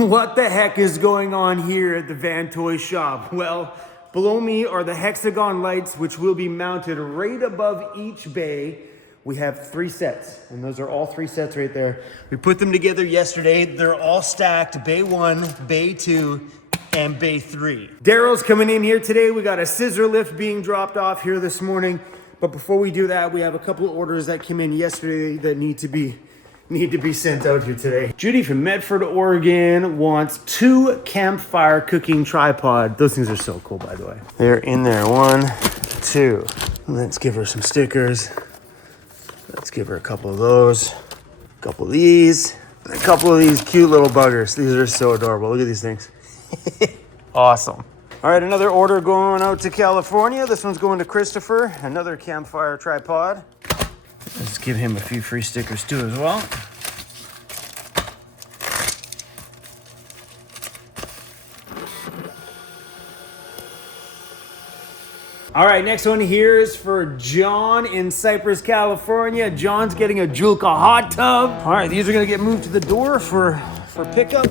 What the heck is going on here at the Van Toy Shop? Well, below me are the Hexagon lights, which will be mounted right above each bay. We have 3 sets, and those are all 3 sets right there. We put them together yesterday. They're all stacked, bay 1, bay 2, and bay 3. Daryl's coming in here today. We got a scissor lift being dropped off here this morning. But before we do that, we have a couple of orders that came in yesterday that need to be sent out here today. Judy from Medford, Oregon wants 2 campfire cooking tripod. Those things are so cool, by the way. They're in there. 1, 2. Let's give her some stickers. Let's give her a couple of those, a couple of these, and a couple of these cute little buggers. These are so adorable. Look at these things. Awesome. All right, another order going out to California. This one's going to Christopher, another campfire tripod. Let's give him a few free stickers too as well. All right, next one here is for John in Cypress, California. John's getting a Julka hot tub. All right, these are gonna get moved to the door for pickup.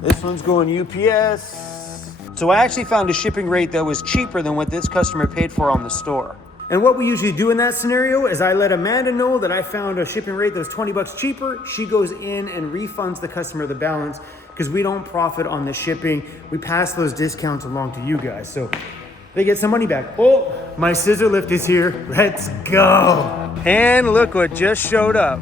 This one's going UPS. So I actually found a shipping rate that was cheaper than what this customer paid for on the store. And what we usually do in that scenario is I let Amanda know that I found a shipping rate that was 20 bucks cheaper. She goes in and refunds the customer the balance because we don't profit on the shipping. We pass those discounts along to you guys. So they get some money back. Oh, my scissor lift is here. Let's go. And look what just showed up.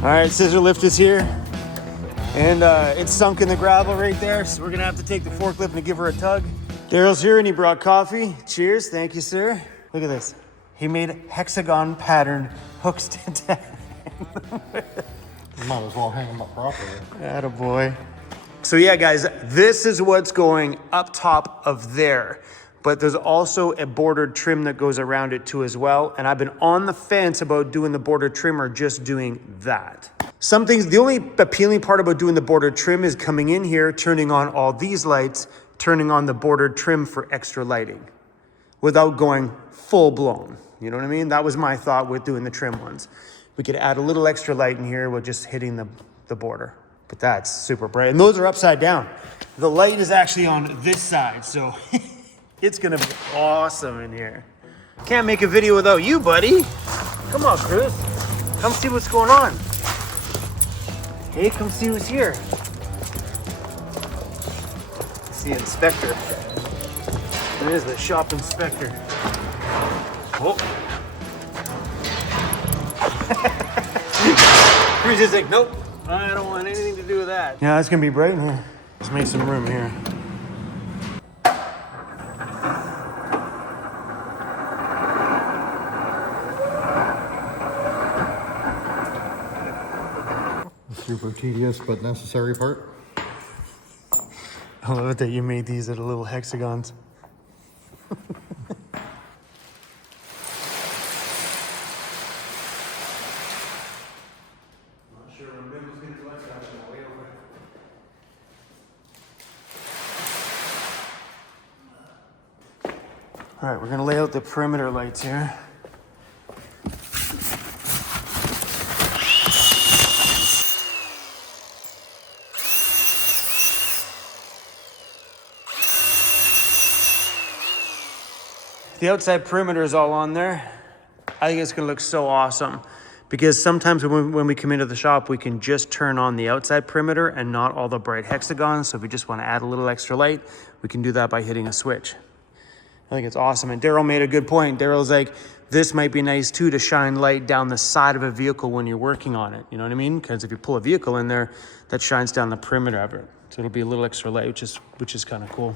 All right, scissor lift is here. And it's sunk in the gravel right there. So we're gonna have to take the forklift and give her a tug. Daryl's here and he brought coffee. Cheers, thank you, sir. Look at this. He made hexagon patterned hooks to tag. You might as well hang them up properly. Attaboy. So yeah, guys, this is what's going up top of there. But there's also a bordered trim that goes around it too as well. And I've been on the fence about doing the bordered trim or just doing that. Some things, the only appealing part about doing the bordered trim is coming in here, turning on all these lights, turning on the bordered trim for extra lighting without going full blown. You know what I mean? That was my thought with doing the trim ones. We could add a little extra light in here with just hitting the border. But that's super bright. And those are upside down. The light is actually on this side, so it's gonna be awesome in here. Can't make a video without you, buddy. Come on, Chris. Come see what's going on. Hey, come see who's here. It's the inspector. It is the shop inspector. Oh. Chris is like, nope, I don't want anything to do with that. Yeah, it's gonna be bright in here. Let's make some room here. Super tedious but necessary part. I love it that you made these out of little hexagons. All right, we're gonna lay out the perimeter lights here. The outside perimeter is all on there. I think it's gonna look so awesome because sometimes when we come into the shop, we can just turn on the outside perimeter and not all the bright hexagons. So if we just wanna add a little extra light, we can do that by hitting a switch. I think it's awesome. And Daryl made a good point. Daryl's like, this might be nice too to shine light down the side of a vehicle when you're working on it. You know what I mean? Because if you pull a vehicle in there, that shines down the perimeter of it. So it'll be a little extra light, which is kind of cool.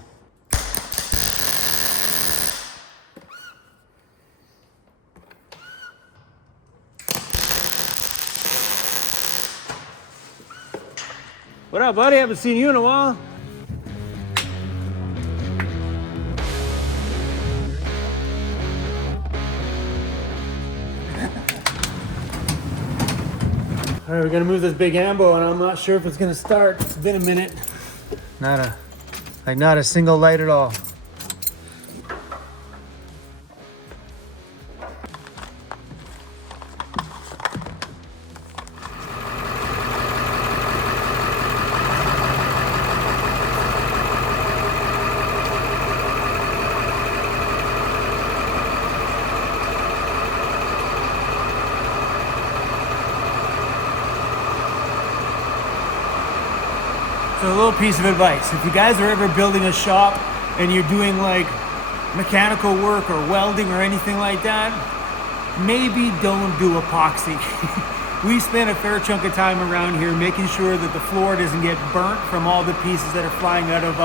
What up, buddy? Haven't seen you in a while. All right, we're gonna move this big ambo, and I'm not sure if it's gonna start. It's been a minute. Not a single light at all. So a little piece of advice. If you guys are ever building a shop and you're doing like mechanical work or welding or anything like that, maybe don't do epoxy. We spent a fair chunk of time around here making sure that the floor doesn't get burnt from all the pieces that are flying out of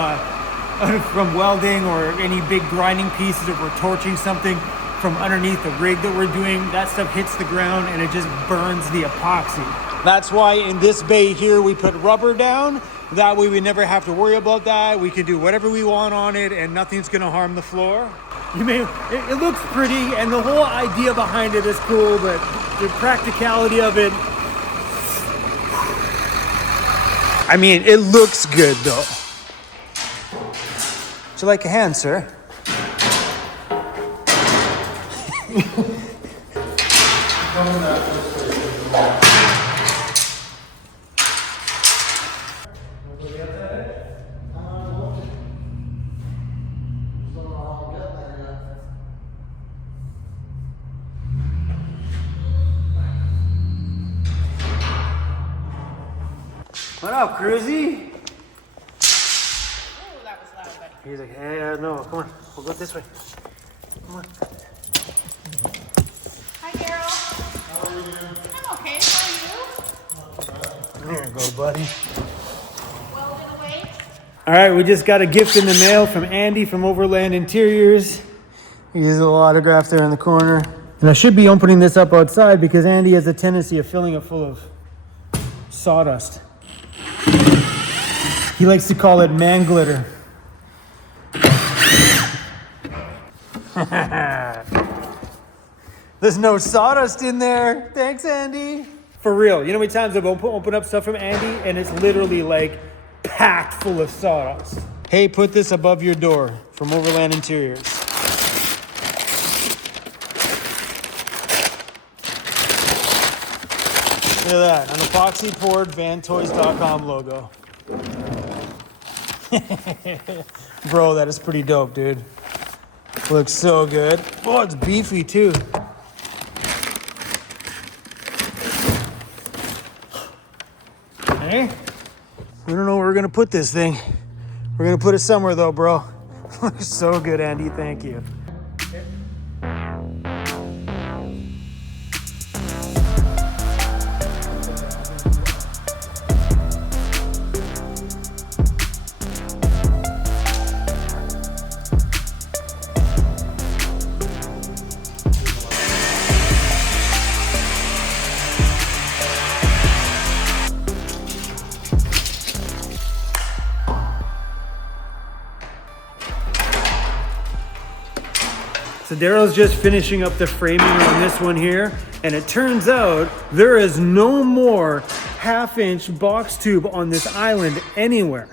from welding, or any big grinding pieces if we're torching something from underneath the rig that we're doing. That stuff hits the ground and it just burns the epoxy. That's why in this bay here we put rubber down. That way we never have to worry about that. We can do whatever we want on it and nothing's gonna harm the floor. It looks pretty and the whole idea behind it is cool, but the practicality of it, I mean, it looks good though. Would you like a hand, sir? What up, Cruzy? Oh, that was loud, buddy. He's like, hey, no, come on, we'll go this way. Come on. Hi, Daryl. How are you? I'm okay. How are you? There you go, buddy. Welding away? All right, we just got a gift in the mail from Andy from Overland Interiors. He's a little autograph there in the corner. And I should be opening this up outside because Andy has a tendency of filling it full of sawdust. He likes to call it man glitter. There's no sawdust in there. Thanks, Andy. For real, you know how many times I've opened up stuff from Andy and it's literally like packed full of sawdust. Hey, put this above your door from Overland Interiors. Look at that, an epoxy poured vantoys.com logo. Bro, that is pretty dope, dude. Looks so good. Oh, it's beefy too. Hey, we don't know where we're gonna put this thing. We're gonna put it somewhere though, bro. Looks so good, Andy, thank you. So Daryl's just finishing up the framing on this one here, and it turns out there is no more 1/2-inch box tube on this island anywhere.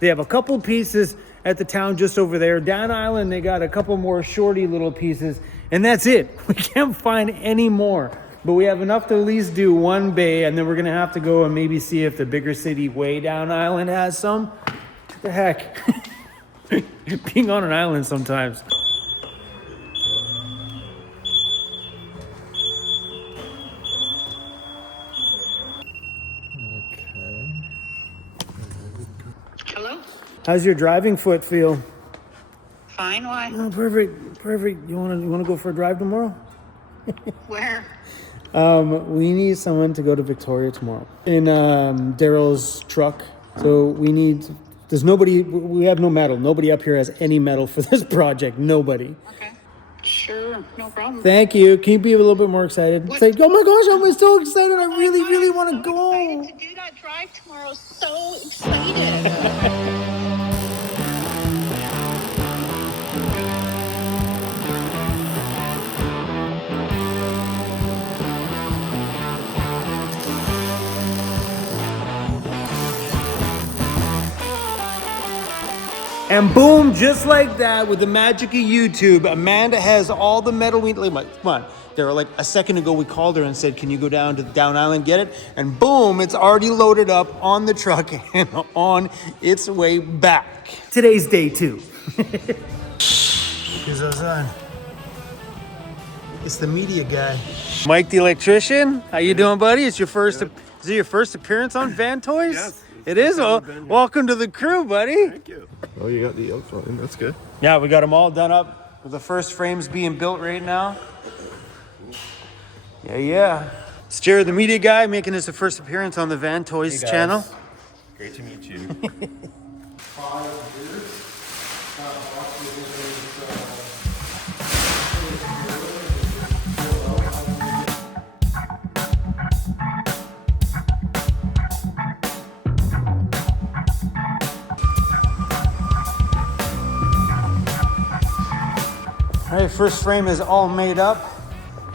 They have a couple pieces at the town just over there. Down island, they got a couple more shorty little pieces, and that's it. We can't find any more, but we have enough to at least do one bay, and then we're gonna have to go and maybe see if the bigger city way down island has some. What the heck? Being on an island sometimes. Hello? How's your driving foot feel? Fine, why? Oh, perfect. You wanna go for a drive tomorrow? Where? We need someone to go to Victoria tomorrow in Daryl's truck. So there's nobody. We have no metal. Nobody up here has any metal for this project. Nobody. Okay. Sure, no problem. Thank you. Can you be a little bit more excited? What? Say, oh my gosh, I'm so excited. I really, God, really I'm want to so go. excited to do that drive tomorrow. So excited. And boom, just like that, with the magic of YouTube, Amanda has all the metal we need. Come on, Daryl, like a second ago we called her and said, can you go down to Down Island, get it? And boom, it's already loaded up on the truck and on its way back. Today's day 2. Here's our son. It's the media guy. Mike the electrician, how you doing, buddy? It's your first, is it your first appearance on Van Toys? Yes. It is. Welcome to the crew, buddy. Thank you. Oh, you got the outside in. That's good. Yeah, we got them all done up. The first frame's being built right now. Yeah. It's Jared, the media guy, making his first appearance on the Van Toys channel. Great to meet you. All right, first frame is all made up.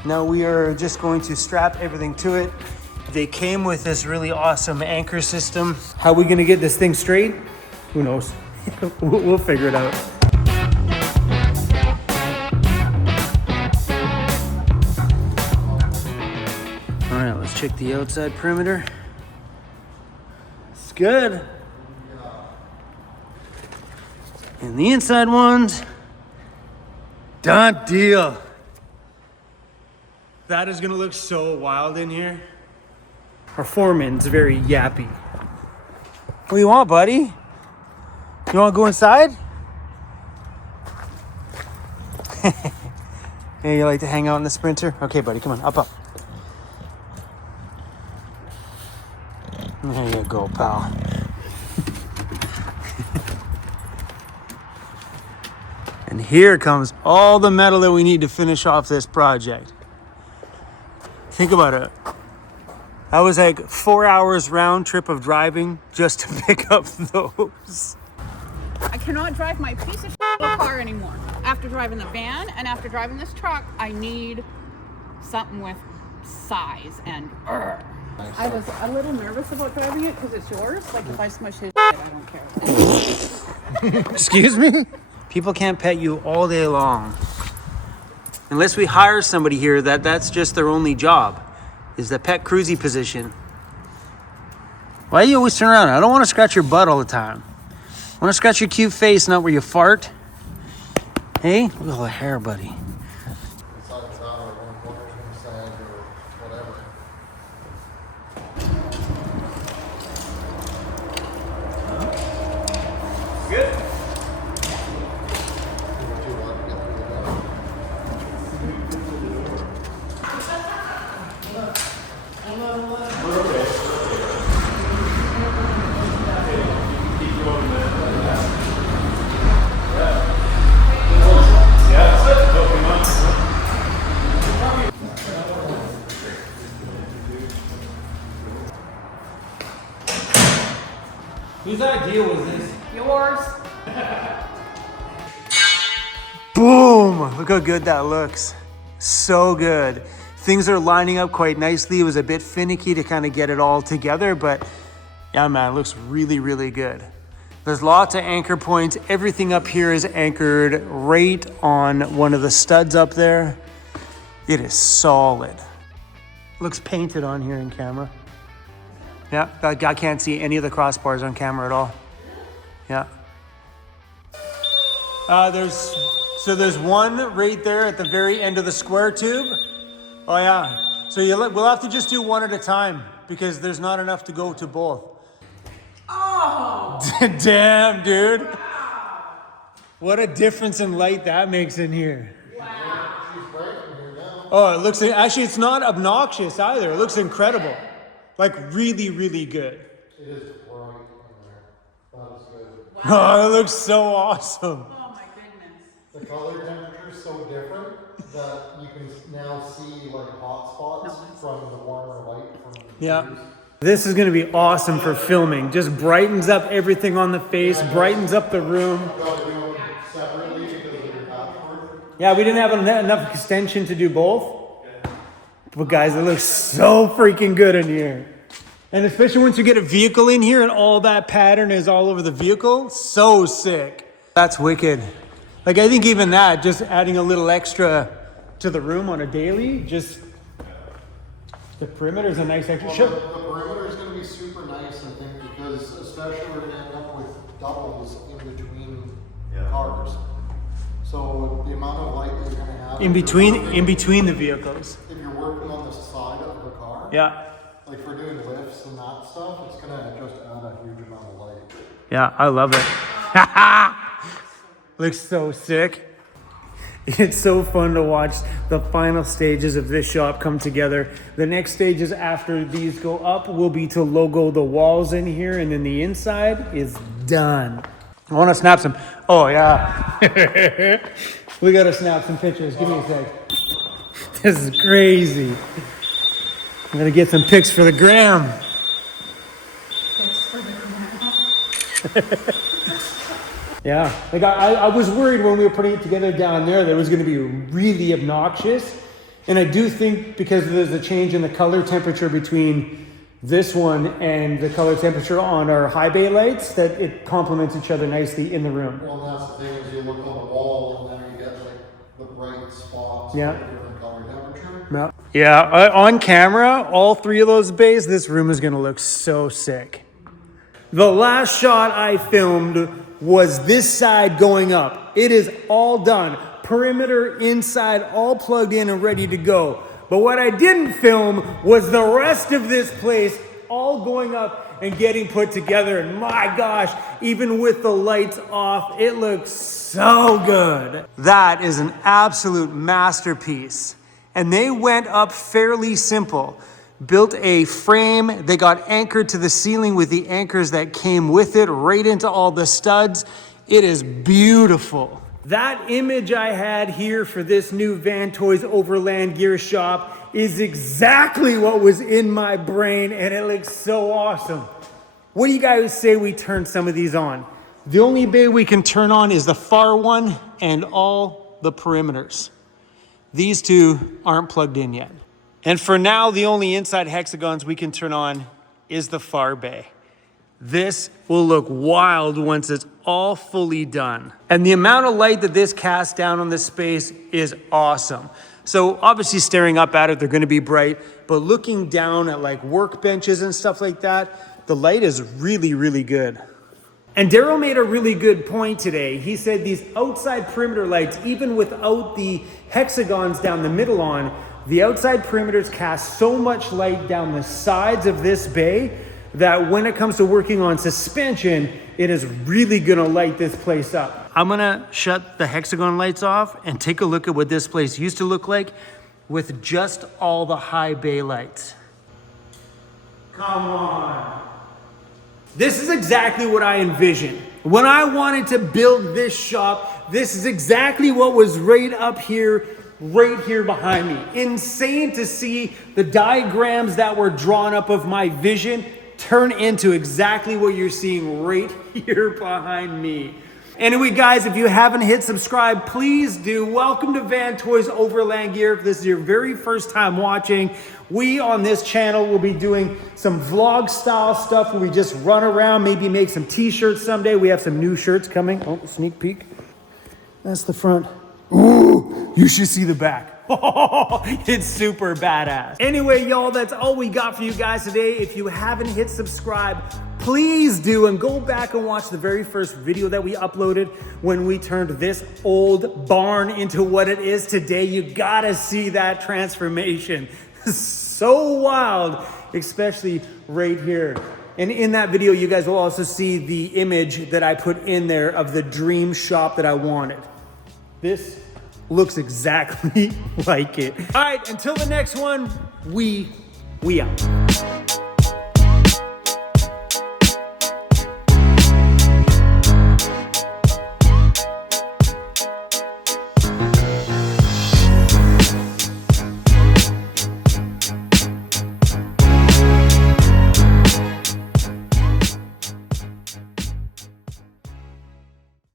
Now we are just going to strap everything to it. They came with this really awesome anchor system. How are we gonna get this thing straight? Who knows? We'll figure it out. All right, let's check the outside perimeter. It's good. And the inside ones, done deal. That is gonna look so wild in here. Our foreman's very yappy. What do you want, buddy? You wanna go inside? Hey, you like to hang out in the Sprinter? Okay, buddy, come on, up. There you go, pal. And here comes all the metal that we need to finish off this project. Think about it. That was like 4 hours round trip of driving just to pick up those. I cannot drive my piece of shit car anymore. After driving the van and after driving this truck, I need something with size and I was a little nervous about driving it because it's yours. Like if I smush his shit, I don't care. Excuse me? People can't pet you all day long. Unless we hire somebody here that's just their only job, is the pet cruisy position. Why do you always turn around? I don't want to scratch your butt all the time. I want to scratch your cute face, not where you fart. Hey, look at all the hair, buddy. Besides that, or one sand or whatever. Good. Whose idea was this? Yours. Boom! Look how good that looks. So good. Things are lining up quite nicely. It was a bit finicky to kind of get it all together, but yeah, man, it looks really, really good. There's lots of anchor points. Everything up here is anchored right on one of the studs up there. It is solid. Looks painted on here in camera. Yeah, I can't see any of the crossbars on camera at all. Yeah. There's one right there at the very end of the square tube. Oh yeah. So we'll have to just do one at a time because there's not enough to go to both. Oh! Damn, dude. What a difference in light that makes in here. Wow. Oh, it looks, actually it's not obnoxious either. It looks incredible. Like really, really good. It is bright in there. That is good. Wow. Oh, it looks so awesome. Oh my goodness. The color temperature is so different that you can now see like hot spots from the warmer light from the Yeah. trees. This is gonna be awesome for filming. Just brightens up everything on the face, brightens up the room. Gotta do them separately because of your password. Yeah, we didn't have enough extension to do both. But guys, it looks so freaking good in here. And especially once you get a vehicle in here and all that pattern is all over the vehicle, so sick. That's wicked. Like I think even that, just adding a little extra to the room on a daily, just the perimeter is a nice extra. Well, Sure. the perimeter is going to be super nice, I think, because especially we're going to end up with doubles in between cars. So the amount of light that you're going to have In between the vehicles. if you're working on the side of the car, Yeah. like for doing lifts lifts and that stuff, it's gonna just add a huge amount of light. Yeah, I love it. Looks so sick. It's so fun to watch the final stages of this shop come together. The next stages after these go up will be to logo the walls in here, and then the inside is done. I want to snap some. Oh, yeah. We got to snap some pictures. Give me a sec. This is crazy. I'm going to get some pics for the gram. Yeah, like I was worried when we were putting it together down there that it was going to be really obnoxious. And I do think because there's a change in the color temperature between this one and the color temperature on our high bay lights, that it complements each other nicely in the room. Well, that's the thing, is you look on the wall and then you get like the bright spots, Yeah. with different color temperature. Yeah, on camera, all three of those bays, this room is going to look so sick. The last shot I filmed was this side going up. It is all done. Perimeter, inside, all plugged in and ready to go. But what I didn't film was the rest of this place all going up and getting put together. And my gosh, even with the lights off, it looks so good. That is an absolute masterpiece. And they went up fairly simple. Built a frame, they got anchored to the ceiling with the anchors that came with it, right into all the studs. It is beautiful. That image I had here for this new Van Toys Overland Gear shop is exactly what was in my brain, and it looks so awesome. What do you guys say we turn some of these on? The only bay we can turn on is the far one and all the perimeters. These two aren't plugged in yet. And for now, the only inside hexagons we can turn on is the far bay. This will look wild once it's all fully done. And the amount of light that this casts down on this space is awesome. So obviously staring up at it, they're gonna be bright, but looking down at like workbenches and stuff like that, the light is really, really good. And Daryl made a really good point today. He said these outside perimeter lights, even without the hexagons down the middle on, the outside perimeters cast so much light down the sides of this bay that when it comes to working on suspension, it is really gonna light this place up. I'm gonna shut the hexagon lights off and take a look at what this place used to look like with just all the high bay lights. Come on. This is exactly what I envisioned. When I wanted to build this shop, this is exactly what was right up here, right here behind me. Insane to see the diagrams that were drawn up of my vision turn into exactly what you're seeing right here behind me. Anyway, guys, if you haven't hit subscribe, please do. Welcome to Van Toys Overland Gear. If this is your very first time watching, we on this channel will be doing some vlog style stuff where we just run around, maybe make some t-shirts someday. We have some new shirts coming. Oh, sneak peek. That's the front. Ooh, you should see the back. It's super badass. Anyway, y'all, that's all we got for you guys today. If you haven't hit subscribe, please do, and go back and watch the very first video that we uploaded when we turned this old barn into what it is today. You gotta see that transformation. So wild, especially right here. And in that video, you guys will also see the image that I put in there of the dream shop that I wanted. This looks exactly like it. All right, until the next one, we out.